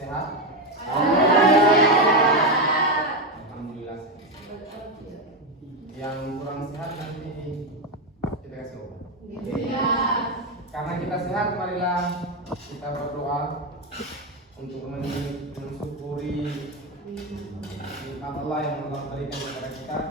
Sehat? Alhamdulillah. Yang kurang sehat nanti kita kasih obat. Karena kita sehat, marilah kita berdoa untuk mensyukuri nikmat Allah yang Allah berikan kepada kita.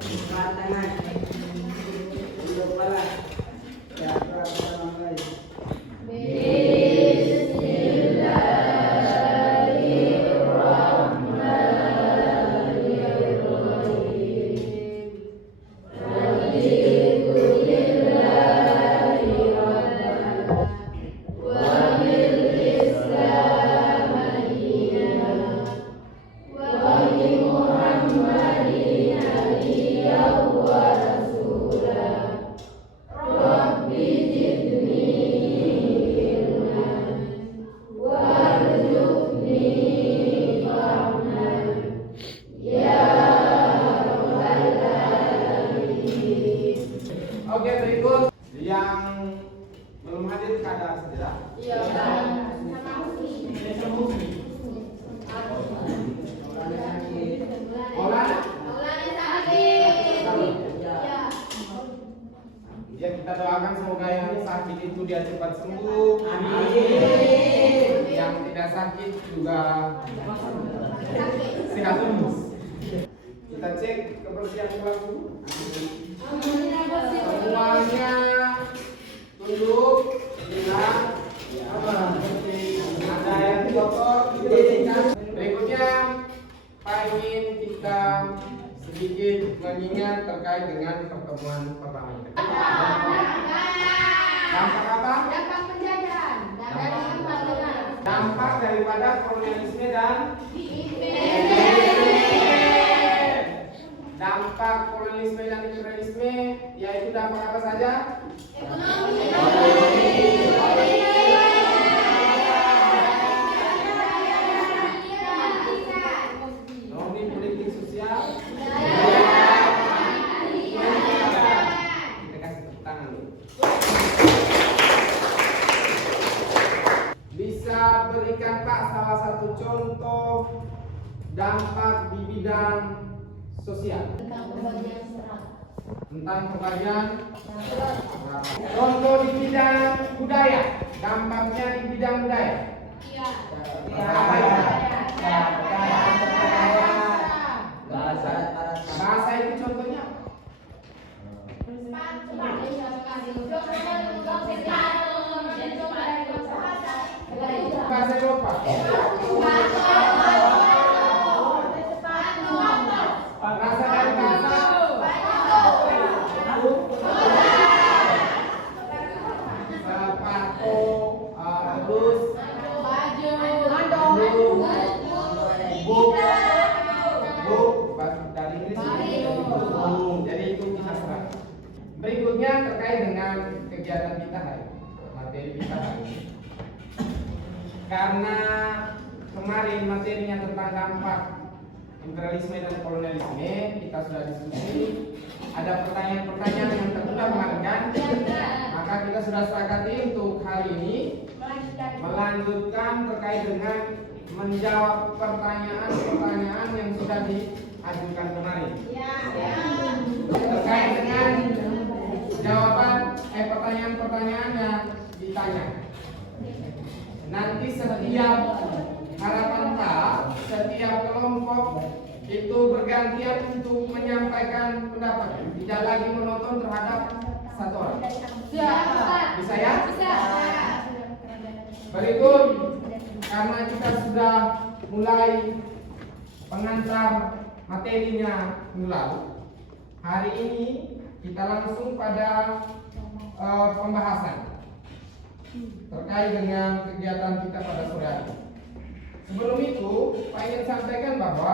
Oke, berikut yang belum hadir kadar saja. Ya, kita doakan semoga yang sakit itu dia cepat sembuh. Amin. Yang tidak sakit juga sehat terus. Kita cek kebersihan kelas dulu. Semuanya tunduk, hilang. Ada yang kotor, dibersihkan. Berikutnya, Pak ingin kita sedikit mengingat terkait dengan pertemuan pertama ini. Dampak apa? Dampak penjajahan dan dari pembangunan. Dampak daripada kolonialisme dan dampak kolonialisme dan imperialisme, yaitu dampak apa saja? Ekonomi, Ekonomi, politik, sosial. Kita kasih tepuk tangan dulu. Bisa berikan Pak salah satu contoh dampak di bidang sosial tentang pembagian serat. Contoh di bidang budaya, dampaknya di bidang budaya. Apa ya? Bahasa itu contohnya apa? Bahasa Eropa. Bahasa dari bahasa sepatu, terus book, dari Inggris jadi itu kita serah. Berikutnya terkait dengan kegiatan kita hari ini, materi kita hari ini. Karena kemarin materinya tentang dampak imperialisme dan kolonialisme kita sudah diskusi, ada pertanyaan-pertanyaan yang tertunda kemarin kan? Maka kita sudah sepakati untuk hari ini melanjutkan terkait dengan menjawab pertanyaan-pertanyaan yang sudah diajukan kemarin. Terkait dengan jawaban pertanyaan-pertanyaan yang ditanya. Nanti setiap harapan Pak, setiap kelompok itu bergantian untuk menyampaikan pendapat, tidak lagi menonton terhadap satu orang. Bisa ya? Berikut, karena kita sudah mulai pengantar materinya minggu lalu, hari ini kita langsung pada pembahasan terkait dengan kegiatan kita pada sore hari. Sebelum itu, Pak ingin sampaikan bahwa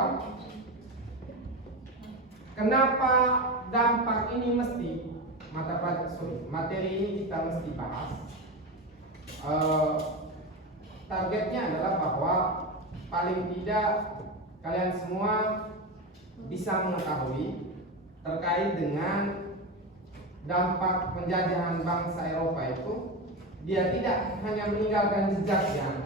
kenapa dampak ini mesti materi ini kita mesti bahas. Targetnya adalah bahwa paling tidak kalian semua bisa mengetahui terkait dengan dampak penjajahan bangsa Eropa itu. Dia tidak hanya meninggalkan jejak yang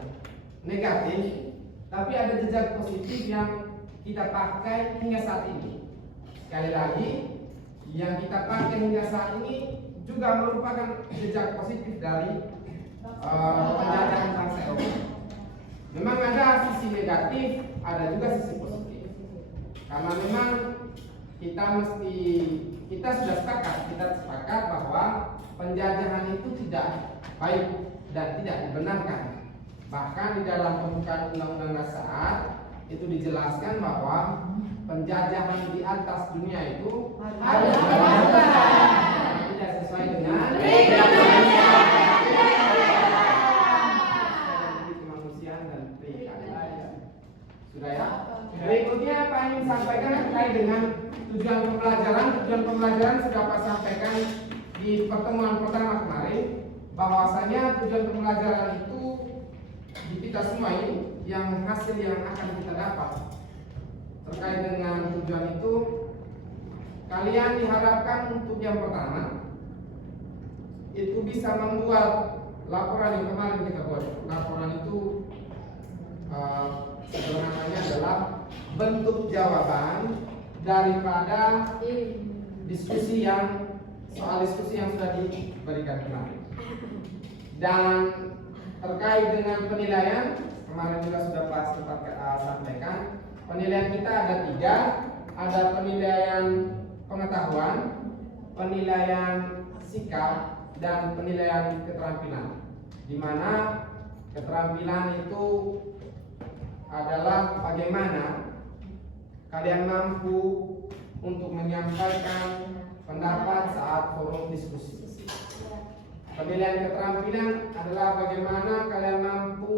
negatif, tapi ada jejak positif yang kita pakai hingga saat ini. Sekali lagi, yang kita pakai hingga saat ini juga merupakan jejak positif dari penjajahan bangsa Eropa. Memang ada sisi negatif, ada juga sisi positif. Karena memang kita sudah sepakat bahwa penjajahan itu tidak baik dan tidak dibenarkan. Bahkan di dalam pembukaan Undang-Undang Dasar itu dijelaskan bahwa penjajahan di atas dunia itu harus dilakukan tidak sesuai dengan kemanusiaan dan perikanan. Sudah ya? Berikutnya apa yang disampaikan terkait dengan tujuan pembelajaran. Tujuan pembelajaran sudah Pak sampaikan di pertemuan pertama kemarin, bahwasanya tujuan pembelajaran itu di kita semua ini yang hasil yang akan kita dapat terkait dengan tujuan itu, kalian diharapkan untuk yang pertama itu bisa membuat laporan yang kemarin kita buat. Laporan itu sederhananya adalah bentuk jawaban daripada diskusi yang sudah diberikan kemarin. Dan terkait dengan penilaian, kemarin juga sudah Pak sempat sampaikan, penilaian kita ada 3, ada penilaian pengetahuan, penilaian sikap, dan penilaian keterampilan. Di mana keterampilan itu adalah bagaimana kalian mampu untuk menyampaikan pendapat saat forum diskusi. Penilaian keterampilan adalah bagaimana kalian mampu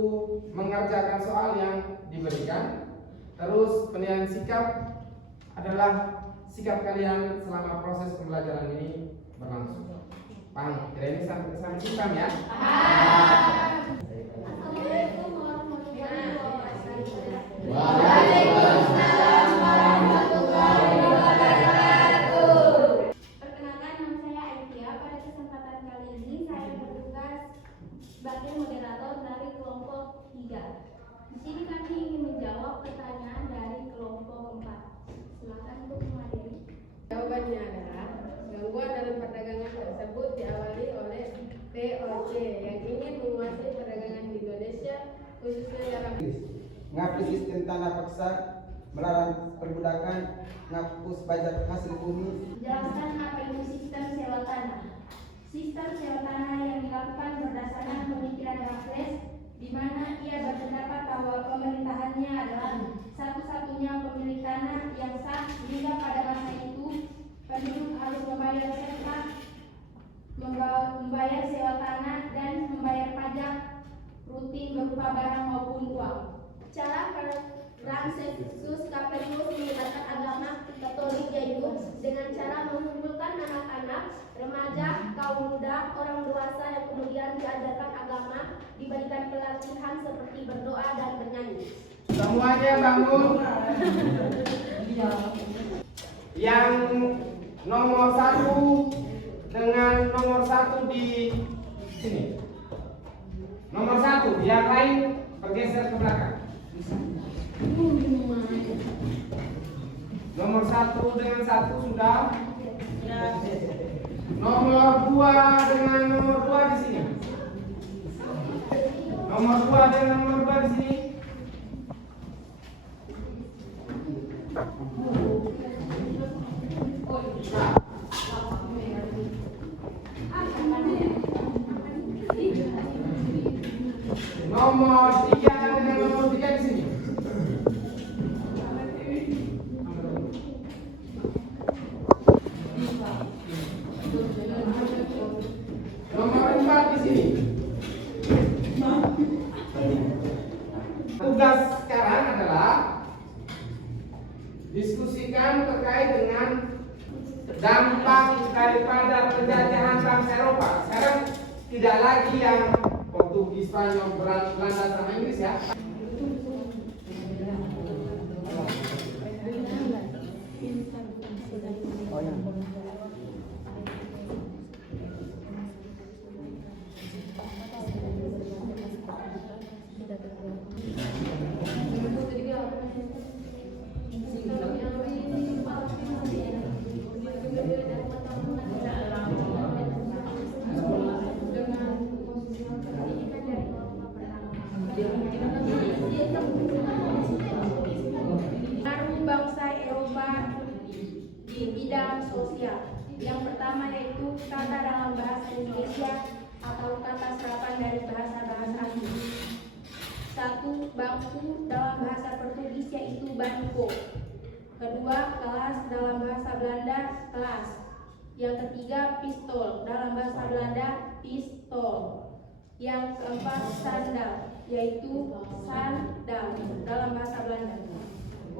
mengerjakan soal yang diberikan. Terus penilaian sikap adalah sikap kalian selama proses pembelajaran ini berlangsung. Paham? Kira ini sampai paham ya? Assalamualaikum warahmatullahi wabarakatuh. Waalaikumsalam warahmatullahi wabarakatuh. Perkenalkan, nama saya Aitia. Pada kesempatan kali ini saya bertugas sebagai moderator dari kelompok 3. Di sini kami ingin menjawab pertanyaan dari kelompok 4. Silakan untuk menghadiri. Jawabannya adalah gangguan dalam perdagangan tersebut diawali oleh POC yang ingin menguasai perdagangan di Indonesia, khususnya dalam ngapus sistem tanah paksa, melarang perbudakan, ngapus pajak hasil bumi. Jelaskan apa itu sistem sewa tanah. Sistem sewa tanah yang dilakukan berdasarkan pemikiran Raffles, di mana ia berpendapat bahwa pemerintahannya adalah satu-satunya pemilik tanah yang sah, sehingga pada masa itu penduduk harus membayar sewa tanah dan membayar pajak rutin berupa barang maupun uang. Cara Franciscus Capelius menyebarkan agama Katolik yaitu dengan cara mengumpulkan anak-anak, remaja, kaum muda, orang dewasa yang kemudian diajarkan agama, diberikan pelatihan seperti berdoa dan bernyanyi. Semuanya bangun. Yang nomor 1 dengan nomor 1 di sini. Nomor 1, yang lain bergeser ke belakang. Nomor 1 dengan 1 sudah. Nomor 2 dengan nomor 2 di sini. Nomor 2 dengan nomor 2 di sini. Nomor 3 dengan nomor 3 di sini. Nomor 4 di sini. Tugas sekarang adalah diskusikan terkait dengan dampak daripada penjajahan bangsa Eropa. Sekarang tidak lagi yang Portugis, Spanyol, Belanda sama Inggris ya. serapan dari bahasa-bahasa asing. 1. Bangku dalam bahasa Portugis yaitu banco. 2. Kelas dalam bahasa Belanda kelas. Yang ketiga pistol dalam bahasa Belanda pistol. Yang keempat sandal yaitu sandal dalam bahasa Belanda.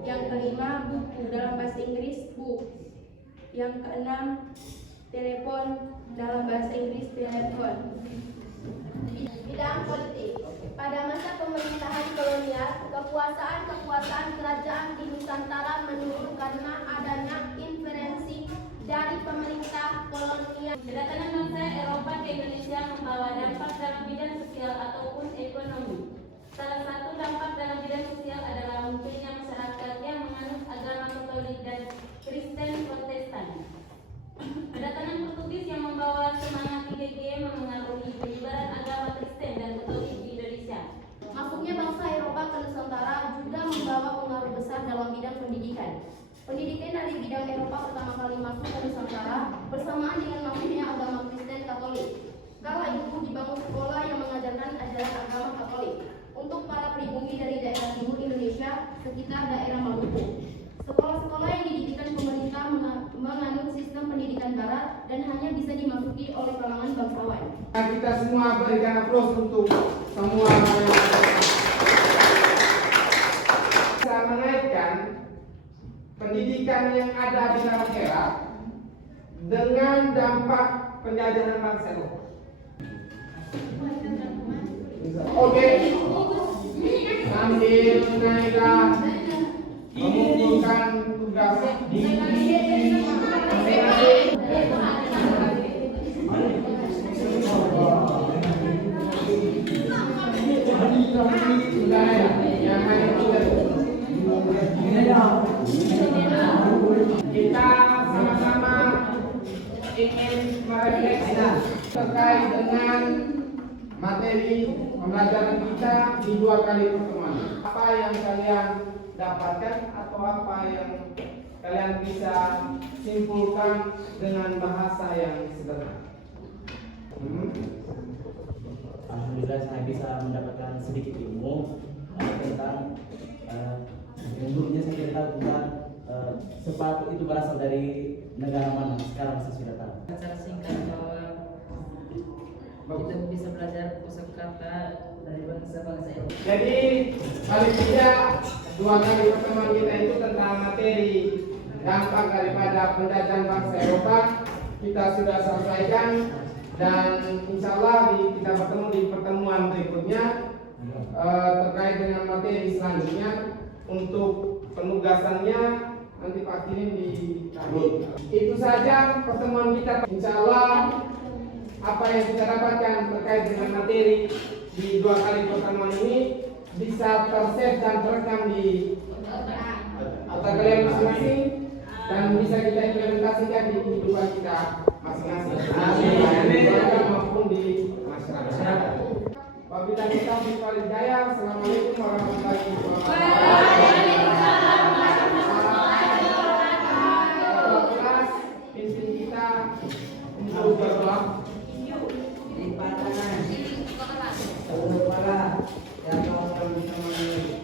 Yang kelima buku dalam bahasa Inggris book. Yang keenam telepon dalam bahasa Inggris telepon. Bidang politik. Pada masa pemerintahan kolonial, kekuasaan kerajaan di Nusantara menurun karena adanya intervensi dari pemerintah kolonial. Kedatangan bangsa Eropa ke Indonesia membawa dampak dalam bidang sosial ataupun ekonomi. Salah satu dampak dalam bidang sosial adalah munculnya masyarakat yang menganut agama Katolik dan Kristen Protestan. Kedatangan Portugis yang membawa semangat IGG memengaruhi penyebaran agama Kristen dan Katolik di Indonesia. Masuknya bangsa Eropa ke Nusantara juga membawa pengaruh besar dalam bidang pendidikan. Pendidikan dari bidang Eropa pertama kali masuk ke Nusantara bersamaan dengan masuknya agama Kristen Katolik. Kala itu dibangun sekolah yang mengajarkan ajaran agama Katolik untuk para pribumi dari daerah timur Indonesia sekitar daerah Maluku. Sekolah-sekolah yang didirikan pemerintah menganut sistem pendidikan barat dan hanya bisa dimasuki oleh kalangan bangsawan. Kita semua berikan aplaus untuk semua yang bisa menaikkan pendidikan yang ada di dalam era dengan dampak penjajahan bangsa Eropa. Oke, sambil naiklah mengumpulkan tugas di kita sama-sama ingin merefleksi terkait dengan materi pembelajaran kita di 2 kali pertemuan. Apa yang kalian dapatkan atau apa yang kalian bisa simpulkan dengan bahasa yang sederhana? Alhamdulillah saya bisa mendapatkan sedikit ilmu tentang menurutnya saya tidak tahu tentang sepatu itu berasal dari negara mana. Sekarang saya sudah tahu. Secara singkat bahwa kita bisa belajar kosakata dari bangsa-bangsa Eropa. Jadi paling tidak 2 kali pertemuan kita itu tentang materi dampak daripada penjajahan bangsa Eropa kita sudah sampaikan, dan insya Allah kita bertemu di pertemuan berikutnya terkait dengan materi selanjutnya. Untuk penugasannya nanti Pak kirim di kami. Itu saja pertemuan kita. Insya Allah apa yang kita dapatkan terkait dengan materi di 2 kali pertemuan ini bisa tersave dan terekam di otak kalian masing-masing dan bisa kita implementasikan di kehidupan kita masing-masing, di keluarga maupun di masyarakat. Wabillahi taufiq wal hidayah. Assalamualaikum warahmatullahi wabarakatuh. Kelas pimpin kita untuk berdoa. Lipat tangan. Seluruh kepala yang kau bisa mengenai.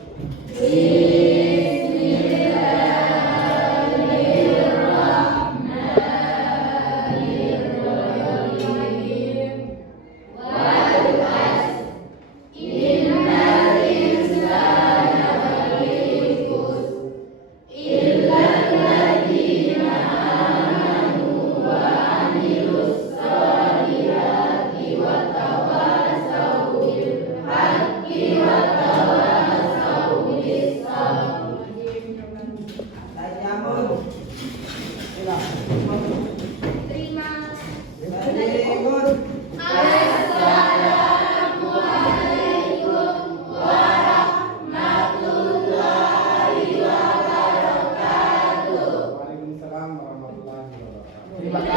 Terima kasih.